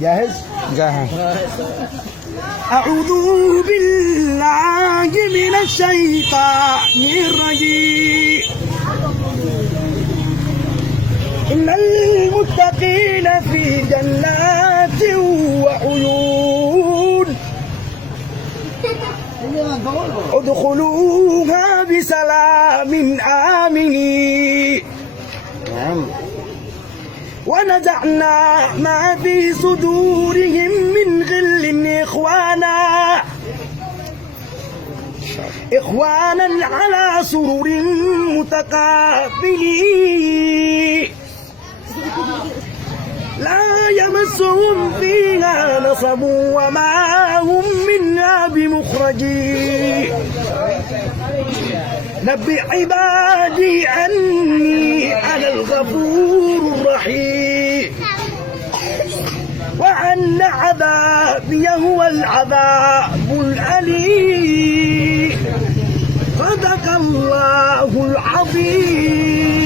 جاهز؟ جاهز. أعوذ بالله من الشيطان الرجيم. إن المتقين في جنات وعيون ادخلوها بسلام آمنين. ونزعنا ما في صدورهم من غل إخوانا على سرر متقابلين لا يمسهم فيها نصب وما هم منها بمخرجين. نبئ عبادي أني أنا الغفور الرحيم وأن عذابي هو العذاب الأليم. صدق الله العظيم.